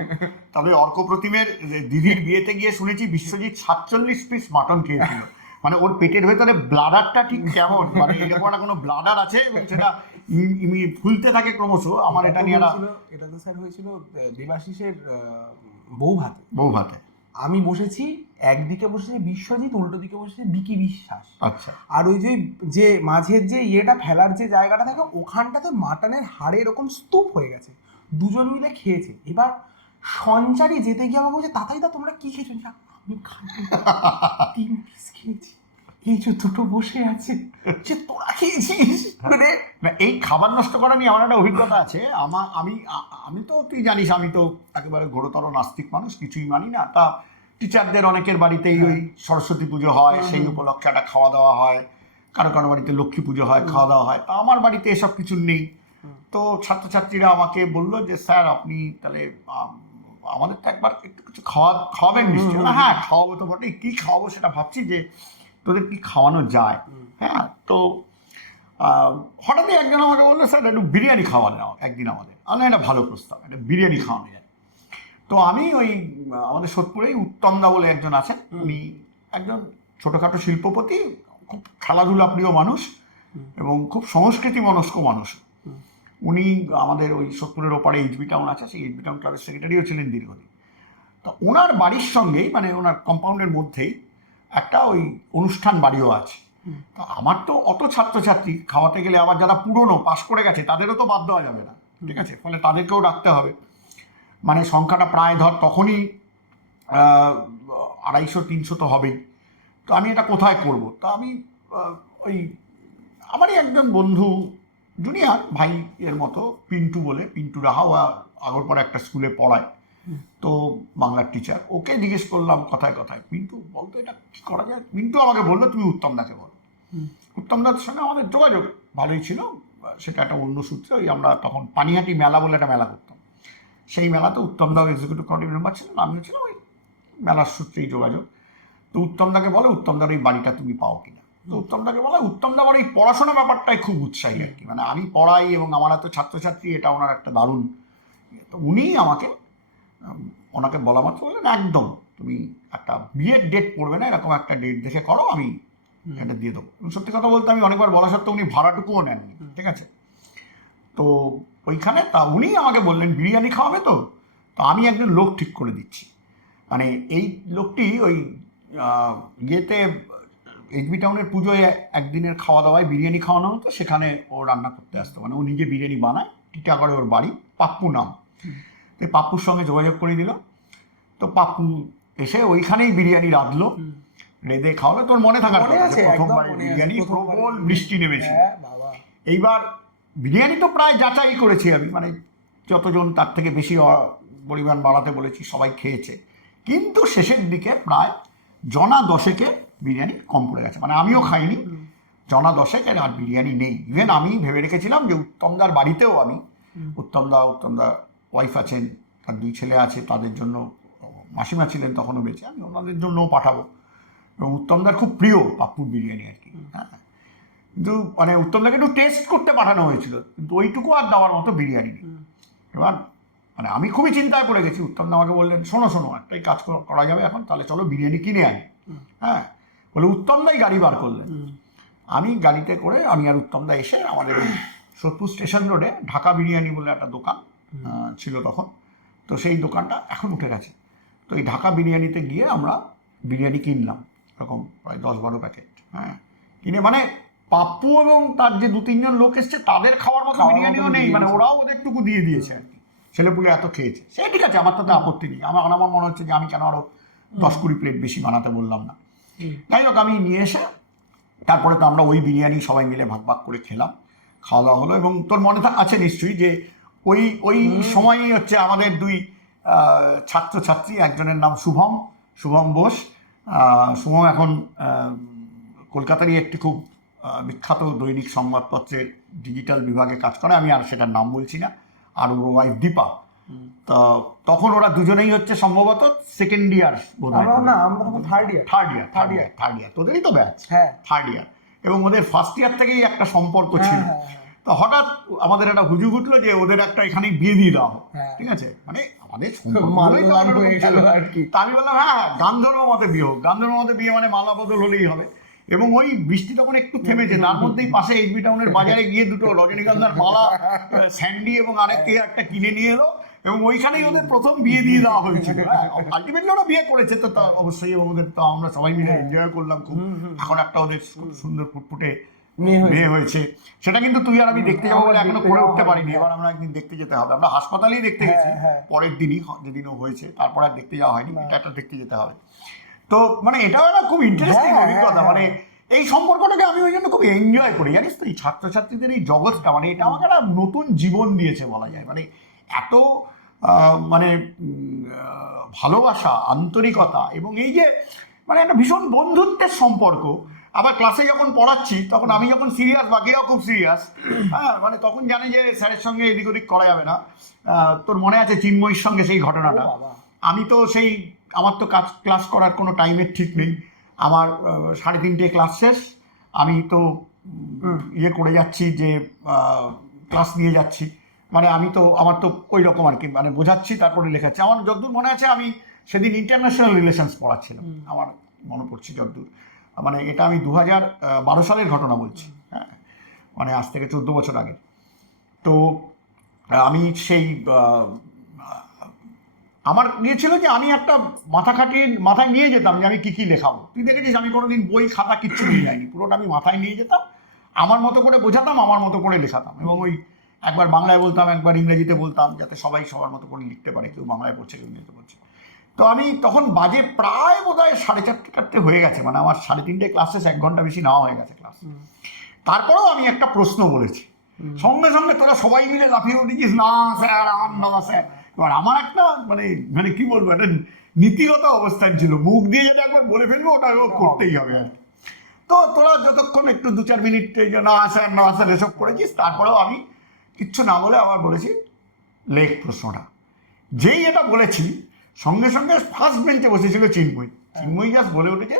তবে অর্কপ্রতিমের দিদির বিয়েতে গিয়ে শুনেছি বিশ্বজিৎ 47 পিস মাটন খেয়েছিল, মানে ওর পেটের ভেতরে ব্লাডারটা ঠিক কেমন, মানে এরকম একটা কোনো ব্লাডার আছে এবং সেটা ফুলতে থাকে ক্রমশ। আমার এটা নিয়ে এটা তো স্যার হয়েছিল দেবাশিসের বউ ভাতে। বউ ভাতে আমি বসেছি, একদিকে বসেছে বিশ্বজিৎ, উল্টো দিকে বসেছে বিকি বিশ্বাস। আচ্ছা। আর ওই যে মাঝের যে ইয়েটা ফেলার যে জায়গাটা থাকে ওখানটাতে মাটনের হাড়ে এরকম স্তূপ হয়ে গেছে, দুজন মিলে খেয়েছে। এবার সঞ্চারী যেতে গিয়ে আমাকে বলছে, তাতাইদা তোমরা কি খেয়েছো? আমি খাইনি, 3 পিস খেয়েছি, এই যে দুটো বসে আছে, যে তোরা খেয়েছিস। মানে এই খাবার নষ্ট করা নিয়ে আমার একটা অভিজ্ঞতা আছে। আমি তো তুই জানিস আমি তো একেবারে ঘোরতর নাস্তিক মানুষ, কিছুই মানি না। তা টিচারদের অনেকের বাড়িতেই ওই সরস্বতী পুজো হয়, সেই উপলক্ষে একটা খাওয়া দাওয়া হয়, কারো কারো বাড়িতে লক্ষ্মী পুজো হয়, খাওয়া দাওয়া হয়। তা আমার বাড়িতে এসব কিছু নেই। তো ছাত্রছাত্রীরা আমাকে বললো যে স্যার আপনি তাহলে আমাদের তো একবার একটু কিছু খাওয়াবেন নিশ্চয়ই। হ্যাঁ খাওয়াবো তো বটেই, কী খাওয়াবো সেটা ভাবছি যে তোদের কি খাওয়ানো যায়। হ্যাঁ, তো হঠাৎই একজন আমাকে বললো স্যার একটু বিরিয়ানি খাওয়ানো একদিন আমাদের। আমি এটা ভালো প্রস্তাব, একটা বিরিয়ানি খাওয়ানো যায়। তো আমি ওই আমাদের সোদপুরেই উত্তমদা বলে একজন আছেন, উনি একজন ছোটোখাটো শিল্পপতি, খুব খেলাধুলা প্রিয় মানুষ এবং খুব সংস্কৃতি মনস্ক মানুষ। উনি আমাদের ওই সোদপুরের ওপারে এইচবি টাউন আছে, সেই এইচবি টাউন ক্লাবের সেক্রেটারিও ছিলেন দীর্ঘদিন। তো ওনার বাড়ির সঙ্গেই মানে ওনার কম্পাউন্ডের মধ্যেই একটা ওই অনুষ্ঠান বাড়িও আছে। তো আমার তো অত ছাত্রছাত্রী খাওয়াতে গেলে আবার যারা পুরনো পাশ করে গেছে তাদেরও তো বাদ দেওয়া যাবে না, ঠিক আছে, ফলে তাদেরকেও রাখতে হবে। মানে সংখ্যাটা প্রায় ধর তখনই 250-300 তো হবেই। তো আমি এটা কোথায় করব? তো আমি ওই আমারই একজন বন্ধু, জুনিয়র ভাই এর মতো, পিন্টু বলে, পিন্টু রাহা, আগরপাড়া একটা স্কুলে পড়ায়, তো বাংলার টিচার। ওকে জিজ্ঞেস করলাম কথায় কথায়, পিন্টু বলতো এটা কি করা যায়? পিন্টু আমাকে বললো তুমি উত্তমদাকে বলো। উত্তমদার সঙ্গে আমাদের যোগাযোগ ভালোই ছিল, সেটা একটা অন্য সূত্রে। ওই আমরা তখন পানিহাটি মেলা বলে একটা মেলা করতাম, সেই মেলাতে উত্তমদাও এক্সিকিউটিভ কমিটি মেম্বার ছিলেন, আমিও ছিলাম, ওই মেলার সূত্রেই যোগাযোগ। তো উত্তমদাকে বলে উত্তমদার ওই বাড়িটা তুমি পাও কিনা। তো উত্তমদাকে বলে, উত্তমদা আমার এই পড়াশোনা ব্যাপারটাই খুব উৎসাহী আর কি, মানে আমি পড়াই এবং আমার এত ছাত্রছাত্রী, এটা ওনার একটা দারুণ। তো উনি আমাকে ওনাকে বলা মাত্র বললেন একদম তুমি একটা বিয়ের ডেট পড়বে না, এরকম একটা ডেট দেখে করো, আমি এটা দিয়ে দেবো। সত্যি কথা বলতে আমি অনেকবার বলা সত্ত্বেও উনি ভাড়াটুকুও নেননি, ঠিক আছে। তো ওইখানে তা উনি আমাকে বললেন বিরিয়ানি খাওয়াবে তো আমি একজন লোক ঠিক করে দিচ্ছি। মানে এই লোকটি ওই ইয়েতে এইচবি টাউনের পুজোয় একদিনের খাওয়া দাওয়ায় বিরিয়ানি খাওয়ানো হতো, সেখানে ও রান্না করতে আসতো। মানে ও নিজে বিরিয়ানি বানায়, টিটাগড়ে ওর বাড়ি, পাপ্পু নাম। তো পাপ্পুর সঙ্গে যোগাযোগ করে দিল। তো পাপ্পু এসে ওইখানেই বিরিয়ানি রাঁধলো, রেঁধে খাওয়ালো। তোর মনে থাকার কথা প্রথমবার বিরিয়ানি, প্রবল বৃষ্টি নেমেছে। এইবার বিরিয়ানি তো প্রায় যাচাই করেছি আমি, মানে যতজন তার থেকে বেশি পরিমাণ বাড়াতে বলেছি, সবাই খেয়েছে। কিন্তু শেষের দিকে প্রায় জনা 10 বিরিয়ানি কম পড়ে গেছে, মানে আমিও খাইনি, জনা 10 আর বিরিয়ানি নেই। ইভেন আমি ভেবে রেখেছিলাম যে উত্তমদার বাড়িতেও আমি উত্তমদা ওয়াইফ আছেন, তার 2 ছেলে আছে, তাদের জন্য, মাসিমা ছিলেন তখনও বেঁচে, আমি ওনাদের জন্যও পাঠাবো। এবং উত্তমদার খুব প্রিয় পাপ্পুর বিরিয়ানি আর কি। হ্যাঁ, কিন্তু মানে উত্তমদাকে একটু টেস্ট করতে পাঠানো হয়েছিল, কিন্তু ওইটুকু আর দেওয়ার মতো বিরিয়ানি নেই। এবার মানে আমি খুবই চিন্তায় পড়ে গেছি। উত্তমদা আমাকে বললেন শোনো একটাই কাজ করা যাবে এখন, তাহলে চলো বিরিয়ানি কিনে আনি। হ্যাঁ বলে উত্তমদাই গাড়ি বার করলেন। আমি গাড়িতে করে, আমি আর উত্তমদা এসে আমাদের সোদপুর স্টেশন রোডে ঢাকা বিরিয়ানি বলে একটা দোকান ছিল তখন, তো সেই দোকানটা এখন উঠে গেছে। তো এই ঢাকা বিরিয়ানিতে গিয়ে আমরা বিরিয়ানি কিনলাম, এরকম প্রায় 10-12 প্যাকেট। হ্যাঁ, কিনে মানে পাপ্পু এবং তার যে 2-3 জন লোক এসছে তাদের খাওয়ার মতো বিরিয়ানিও নেই, মানে ওরাও ওদেরটুকু দিয়ে দিয়েছে আর কি। ছেলেপুলে এত খেয়েছে, সে ঠিক আছে, আমার তাতে আপত্তি নেই। আমার মনে হচ্ছে যে আমি কেন আরো 10-20 প্লেট বেশি বানাতে বললাম না। যাই হোক, আমি নিয়ে এসে তারপরে তো আমরা ওই বিরিয়ানি সবাই মিলে ভাগ ভাগ করে খেলাম, খাওয়া দাওয়া হলো। এবং তোর মনে আছে নিশ্চয়ই যে ওই সময়ই হচ্ছে আমাদের 2 ছাত্রছাত্রী, একজনের নাম শুভম বোস। শুভম এখন কলকাতারই একটি খুব বিখ্যাত দৈনিক সংবাদপত্রের ডিজিটাল বিভাগে কাজ করে, আমি আর সেটার নাম বলছি না। আর ওর ওয়াইফ দীপা। তো তখন ওরা দুজনেই হচ্ছে সম্ভবত সেকেন্ড ইয়ার, থার্ড ইয়ার, তোদেরই তো ব্যাচ, থার্ড ইয়ার। এবং ওদের ফার্স্ট ইয়ার থেকেই একটা সম্পর্ক ছিল। তো হঠাৎ আমাদের একটা হুজুগ উঠলো যে ওদের একটা এখানে বিয়ে দিয়ে দাও, ঠিক আছে, মানে আমাদের তা আমি বললাম হ্যাঁ গান্ধর্ব মতে বিয়ে হোক। গান্ধর্ব মতে বিয়ে মানে মালা বদল হলেই হবে। এবং ওই বৃষ্টি তখন একটু থেমেছে, তার মধ্যেই পাশে এইচবি টাউনের বাজারে গিয়ে দুটো রজনীগন্ধার মালা স্যান্ডি এবং আরেকটি একটা কিনে নিয়ে এলো, এবং ওইখানেই ওদের প্রথম বিয়ে দিয়ে দেওয়া হয়েছিল। আলটিমেটলি ওরা বিয়ে করেছে তো, তা অবশ্যই, এবং ওদের তো আমরা সবাই মিলে এনজয় করলাম খুব। এখন একটা ওদের খুব সুন্দর ফুটফুটে মেয়ে হয়েছে, সেটা কিন্তু তুই আর আমি দেখতে যাবো বলে এখনো করে উঠতে পারিনি। এবার আমরা একদিন দেখতে যেতে হবে, আমরা হাসপাতালেই দেখতে গেছি পরের দিনই, যেদিনও হয়েছে, তারপর আর দেখতে যাওয়া হয়নি, এটা একটা দেখতে যেতে হবে। তো মানে এটাও একটা খুব ইন্টারেস্টিং অভিজ্ঞতা, মানে এই সম্পর্কটাকে আমি ওই জন্য খুব এনজয় করি, জানিস তো, এই ছাত্রছাত্রীদের এই জগৎটা, মানে এটা আমাকে একটা নতুন জীবন দিয়েছে বলা যায়। মানে এত মানে ভালোবাসা, আন্তরিকতা, এবং এই যে মানে একটা ভীষণ বন্ধুত্বের সম্পর্ক। আবার ক্লাসে যখন পড়াচ্ছি তখন আমি যখন সিরিয়াস, বাকিরাও খুব সিরিয়াস, হ্যাঁ, মানে তখন জানে যে স্যারের সঙ্গে এদিক ওদিক করা যাবে না। তোর মনে আছে চিন্ময়ীর সঙ্গে সেই ঘটনাটা? আমি তো সেই, আমার তো ক্লাস করার কোনো টাইমের ঠিক নেই, আমার 3:30 ক্লাস শেষ, আমি তো ইয়ে করে যাচ্ছি যে ক্লাস নিয়ে যাচ্ছি, মানে আমি তো, আমার তো ওই রকম আর কি, মানে বোঝাচ্ছি তারপরে লেখাচ্ছি। আমার যতদূর মনে আছে আমি সেদিন ইন্টারন্যাশনাল রিলেশনস পড়াচ্ছিলাম, আমার মনে পড়ছে যতদূর, মানে এটা আমি 2012 সালের ঘটনা বলছি, হ্যাঁ, মানে আজ থেকে 14 বছর আগে। তো আমি সেই আমার ইয়ে ছিল যে আমি একটা মাথা খাটিয়ে মাথায় নিয়ে যেতাম যে আমি কী কী লেখাবো। তুই দেখেছিস আমি কোনোদিন বই খাতা কিচ্ছু নিয়ে যাইনি, পুরোটা আমি মাথায় নিয়ে যেতাম, আমার মতো করে বোঝাতাম, আমার মতো করে লেখাতাম, এবং ওই একবার বাংলায় বলতাম, একবার ইংরেজিতে বলতাম, যাতে সবাই সবার মতো করে লিখতে পারে, কেউ বাংলায় পড়ছে, কেউ ইংরেজিতে পড়ছে। তো আমি তখন বাজে প্রায় বোধহয় 4:30 হয়ে গেছে, মানে আমার 3:30 ক্লাস শেষ, 1 ঘন্টা বেশি নেওয়া হয়ে গেছে ক্লাস। তারপরেও আমি একটা প্রশ্ন বলেছি, সঙ্গে সঙ্গে তোরা সবাই মিলে লাফিয়ে উঠেছিস, না স্যার, আমার না স্যার। এবার আমার একটা মানে মানে কি বলবো, একটা নীতিগত অবস্থান ছিল, মুখ দিয়ে যেটা একবার বলে ফেলবো ওটা করতেই হবে আর কি। তো তোরা যতক্ষণ একটু 2-4 মিনিট না স্যার এসব করেছিস, তারপরেও আমি কিচ্ছু না বলে আবার বলেছি লেখ প্রশ্নটা। যেই এটা বলেছি সঙ্গে সঙ্গে ফার্স্ট বেঞ্চে বসেছিল চিন্ময়ী, জাস্ট বলে উঠেছে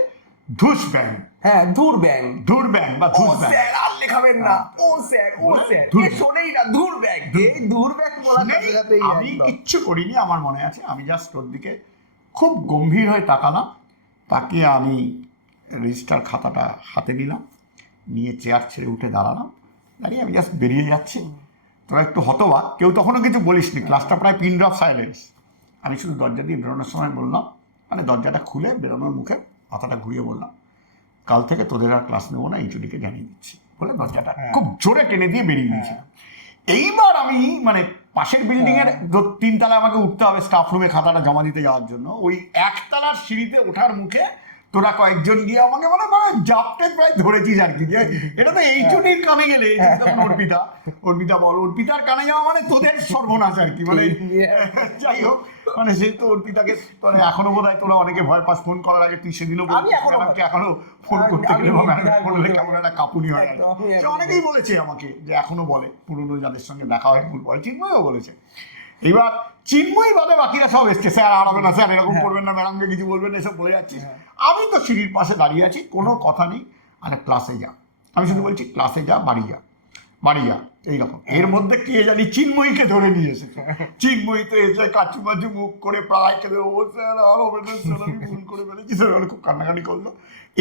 ধুস ব্যাং। হ্যাঁ, ধুর ব্যাং, ধুর ব্যাং বা ধুস ব্যাং। স্যার আর লেখাবেন না, ও স্যার, শোনেই না, ধুর ব্যাং, এই ধুর ব্যাং বলার সাথে সাথেই আমি কিচ্ছু করিনি, আমার মনে আছে আমি জাস্ট ওর দিকে খুব গম্ভীর হয়ে তাকালাম, তাকিয়ে আমি রেজিস্টার খাতাটা হাতে নিলাম, নিয়ে চেয়ার ছেড়ে উঠে দাঁড়ালাম, দাঁড়িয়ে আমি জাস্ট বেরিয়ে যাচ্ছি। তোরা একটু হতবাক, কেউ তখনও কিছু বলিসনি, ক্লাসটা প্রায় পিন ড্রপ সাইলেন্স। আমি শুধু দরজা দিয়ে বেরোনোর সময় বললাম, মানে দরজাটা খুলে বেরোনোর মুখে মাথাটা ঘুরিয়ে বললাম, কাল থেকে তোদের আর ক্লাস নেবো না, এইচওডিকে জানিয়ে দিচ্ছি, বলে দরজাটা খুব জোরে টেনে দিয়ে বেরিয়ে দিয়েছিলাম। এইবার আমি মানে পাশের বিল্ডিং এর 3 তলায় আমাকে উঠতে হবে স্টাফ রুমে খাতাটা জমা দিতে যাওয়ার জন্য, ওই 1 তলার সিঁড়িতে ওঠার মুখে তোরা কয়েকজন গিয়ে আমাকে মানে জাপটে প্রায় ধরেছিস আর কি, যে এটা তো এইচওডির কানে গেলে, অর্পিতা বল, অর্পিতার কানে যাওয়া মানে তোদের সর্বনাশ আর কি, মানে যাই হোক, মানে যেহেতু অর্পিতাকে মানে এখনো বোধ হয় তোরা অনেকে ভয় পাস ফোন করার আগে, তুই সেদিনও এখনো ফোন করতে গেলে বললে কেমন একটা কাঁপুনি হয়, সে অনেকেই বলেছে আমাকে যে এখনো বলে, পুরনো যাদের সঙ্গে দেখা হয় ভুল বলে, চিন্ময়ও বলেছে। এইবার চিন্ময়ী বাদে বাকিরা সব এসছে, স্যার আর হবে না, স্যার এরকম করবেন না, ম্যাডামকে কিছু বলবেন না, এসব বলে যাচ্ছিস। আমি তো সিঁড়ির পাশে দাঁড়িয়ে আছি, কোনো কথা নেই, আরে ক্লাসে যা, আমি শুধু বলছি ক্লাসে যা, বাড়ি যা, বাড়ি যা, এইরকম। এর মধ্যে কে জানি চিন্ময়ীকে ধরে নিয়ে এসেছে, চিন্ময়ী তো এসে কাচু মাচু মুখ করে প্রায় কেঁদে, ও স্যার আর হবে না স্যার, আমি ভুল করে ফেলেছি স্যার, খুব কান্নাকাটি করলো।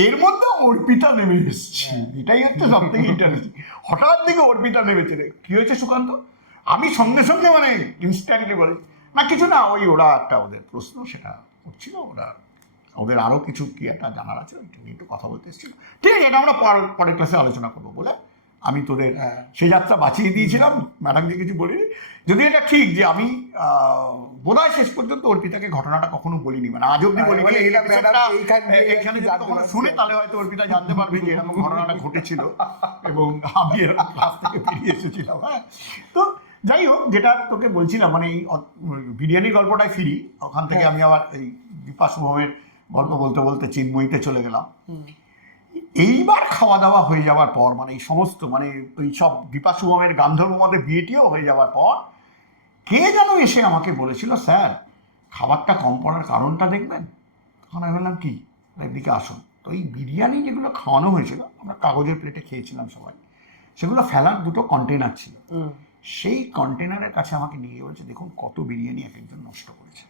এর মধ্যে অর্পিতা নেমে এসছে, এটাই হচ্ছে সব থেকে ইন্টারেস্টিং। হঠাৎ দিকে অর্পিতা নেমেছে, রে কি হয়েছে সুকান্ত? আমি সঙ্গে সঙ্গে মানে ইনস্ট্যান্টলি বলি, না কিছু না, ওই ওরা একটা ওদের প্রশ্ন সেটা করছিল, ওদের আরও কিছু কি একটা জানার আছে, ওইটা নিয়ে একটু কথা বলতে এসেছিল, ঠিক আছে, এটা আমরা পরের ক্লাসে আলোচনা করবো বলে আমি তোদের সেই যাত্রা বাঁচিয়ে দিয়েছিলাম, ম্যাডামকে কিছু বলিনি। যদি এটা ঠিক যে আমি বোধহয় শেষ পর্যন্ত অর্পিতাকে ঘটনাটা কখনো বলিনি, মানে আজ অব্দি বলিনি, এখানে যদি কখনো শুনে তাহলে হয়তো অর্পিতা জানতে পারবে যে এরকম ঘটনাটা ঘটেছিল এবং আমি এরকম ক্লাস থেকে বেরিয়ে এসেছিলাম। হ্যাঁ, তো যাই হোক, যেটা তোকে বলছিলাম, মানে এই বিরিয়ানির গল্পটায় ফিরি, ওখান থেকে আমি আবার এই দীপা শুভমের গল্প বলতে বলতে চিন্ময়ীতে চলে গেলাম। এইবার খাওয়া দাওয়া হয়ে যাওয়ার পর, মানে এই সমস্ত মানে ওই সব দীপা শুভমের গান্ধর্ব মধ্যে বিয়েটিও হয়ে যাওয়ার পর, কে যেন এসে আমাকে বলেছিল, স্যার খাবারটা কম পড়ার কারণটা দেখবেন। তখন আমি বললাম কি, একদিকে আসুন। তো এই বিরিয়ানি যেগুলো খাওয়ানো হয়েছিল, আমরা কাগজের প্লেটে খেয়েছিলাম সবাই, সেগুলো ফেলার 2টো কন্টেনার ছিল, সেই কন্টেনারের কাছে আমাকে নিয়ে বলছে, দেখুন কত বিরিয়ানি এক একজন নষ্ট করেছে।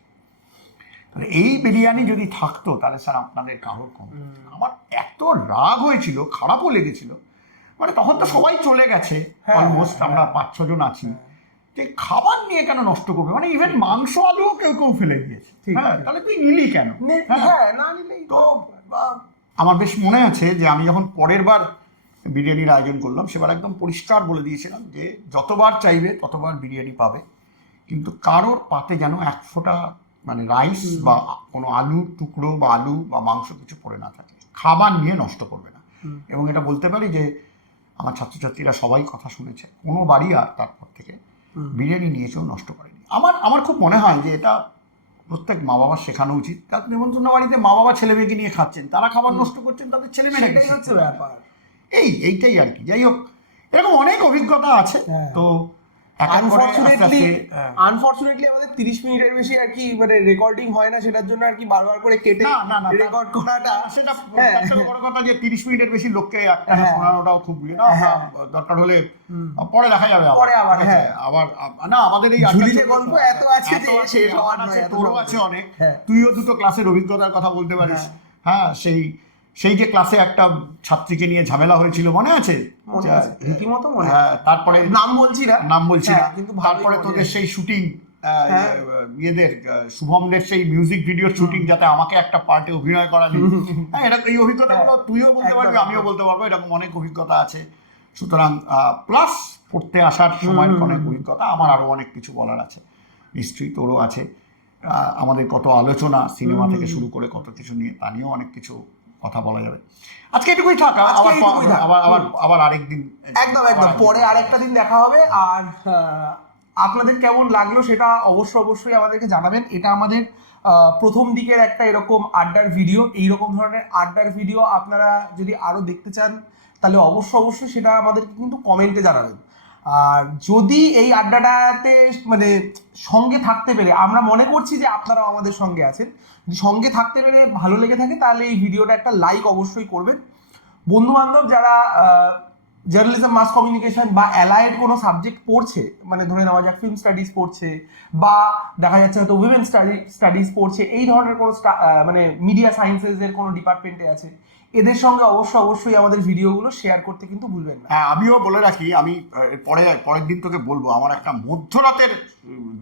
তাহলে এই বিরিয়ানি যদি থাকতো তাহলে স্যার আপনাদের কারোর কম। আমার এত রাগ হয়েছিল, খারাপও লেগেছিল, মানে তখন তো সবাই চলে গেছে, অলমোস্ট আমরা 5-6 জন আছি, যে খাবার নিয়ে কেন নষ্ট করবে, মানে ইভেন মাংস আলুও কেউ কেউ ফেলে দিয়েছে। হ্যাঁ, তাহলে তুই নিলি কেন? হ্যাঁ, না নিলেই তো আমার বেশ মনে আছে যে আমি যখন পরের বার বিরিয়ানির আয়োজন করলাম সেবার একদম পরিষ্কার বলে দিয়েছিলাম যে যতবার চাইবে ততবার বিরিয়ানি পাবে, কিন্তু কারোর পাতে যেন এক ফোঁটা মানে রাইস বা কোনো আলুর টুকরো বা আলু বা মাংস কিছু পড়ে না থাকে, খাবার নিয়ে নষ্ট করবে না। এবং এটা বলতে পারি যে আমার ছাত্রছাত্রীরা সবাই কথা শুনেছে, কোনো বাড়ি আর তারপর থেকে বিরিয়ানি নিয়ে কেউ নষ্ট করেনি। আমার খুব মনে হয় যে এটা প্রত্যেক মা বাবার শেখানো উচিত। তার নিমন্ত্রণ বাড়িতে মা বাবা ছেলে মেয়েকে নিয়ে খাচ্ছেন, তারা খাবার নষ্ট করছেন, তাদের ছেলে মেয়েরা হচ্ছে ব্যাপার। এইটাই আর কি। যাই হোক, এরকম অনেক অভিজ্ঞতা আছে। তো আনফরচুনেটলি আমাদের 30 মিনিটের বেশি আর কি মানে রেকর্ডিং হয় না, সেটার জন্য আর কি বারবার করে কেটে রেকর্ড করাটা, সেটা বড় কথা যে 30 মিনিটের বেশি লোককে একটা শোনানোটাও খুব দরকার হলে পরে দেখা যাবে, পরে আবার আবার না আমাদের এই ঝুলিতে গল্প এত আছে যে শেষ হওয়ার নয়, তোরও আছে অনেক, তুইও দুটো ক্লাসের অভিজ্ঞতার কথা বলতে পারিস। হ্যাঁ, সেই যে ক্লাসে একটা ছাত্রীকে নিয়ে ঝামেলা হয়েছিল মনে আছে? রীতিমতো মনে। তারপরে নাম বলছি না, কিন্তু তারপরে তোদের সেই শুটিং, ইয়েদের শুভমদের সেই মিউজিক ভিডিওর শুটিং, যাতে আমাকে একটা পার্টে অভিনয় করালি। হ্যাঁ, এটা এই অভিজ্ঞতাগুলো তুইও বলতে পারবি, আমিও বলতে পারবো, এরকম অনেক অভিজ্ঞতা আছে। সুতরাং প্লাস পড়তে আসার সময়ের অনেক অভিজ্ঞতা, আমার আরো অনেক কিছু বলার আছে, নিশ্চয়ই তোরও আছে। আমাদের কত আলোচনা সিনেমা থেকে শুরু করে কত কিছু নিয়ে, তা নিয়েও অনেক কিছু কথা বলা যাবে। আজকে এটুকুই থাক, আবার আরেকদিন একদম পরে আরেকটা দিন দেখা হবে। আর আপনাদের কেমন লাগলো সেটা অবশ্যই আমাদেরকে জানাবেন। এটা আমাদের প্রথম দিকের একটা এরকম আড্ডার ভিডিও। এইরকম ধরনের আড্ডার ভিডিও আপনারা যদি আরো দেখতে চান তাহলে অবশ্যই সেটা আমাদেরকে কিন্তু কমেন্টে জানাবেন। আর যদি এই আড্ডাটাতে মানে সঙ্গে থাকতে পেরে, আমরা মনে করছি যে আপনারাও আমাদের সঙ্গে আছেন, যদি সঙ্গে থাকতে পেরে ভালো লেগে থাকে তাহলে এই ভিডিওটা একটা লাইক অবশ্যই করবেন। বন্ধু বান্ধব যারা জার্নালিজম, মাস কমিউনিকেশন বা অ্যালাইড কোনো সাবজেক্ট পড়ছে, মানে ধরে নেওয়া যাক ফিল্ম স্টাডিজ পড়ছে, বা দেখা যাচ্ছে হয়তো উইমেন স্টাডিজ পড়ছে, এই ধরনের কোনো মানে মিডিয়া সায়েন্সেসের কোনো ডিপার্টমেন্টে আছে, এদের সঙ্গে অবশ্যই আমাদের ভিডিওগুলো শেয়ার করতে কিন্তু ভুলবেন না। হ্যাঁ, আমিও বলে রাখি, আমি পরের দিন তোকে বলবো আমার একটা মধ্যরাতের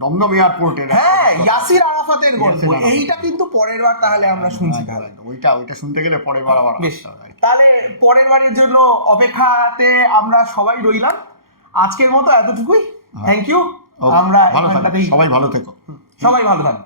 দমদম এয়ারপোর্টের, হ্যাঁ, ইয়াসির আরাফাতের গল্প, এইটা কিন্তু পরের বার তাহলে আমরা শুনছি। তাহলে ওইটা শুনতে গেলে পরের বার আবার তাহলে পরের বারের জন্য অপেক্ষাতে আমরা সবাই রইলাম। আজকের মতো এতটুকুই, থ্যাংক ইউ। আমরা সবাই ভালো থেকো, সবাই ভালো থাকুন।